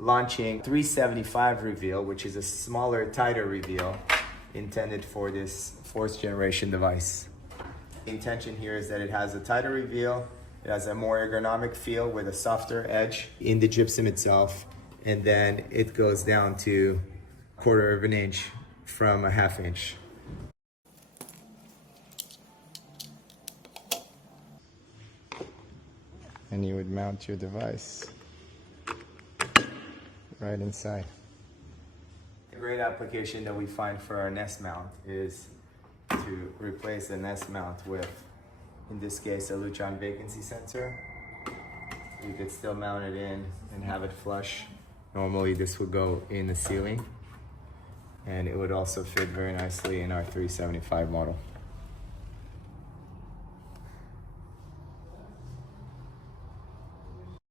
launching 375 reveal, which is a smaller, tighter reveal intended for this 4th generation device. The intention here is that it has a tighter reveal, it has a more ergonomic feel with a softer edge in the gypsum itself, and then it goes down to 1/4 of an inch from a 1/2 inch. And you would mount your device right inside. A great application that we find for our Nest mount is to replace the Nest mount with, in this case, a Lutron vacancy sensor. You could still mount it in and have it flush. Normally this would go in the ceiling, and it would also fit very nicely in our 375 model.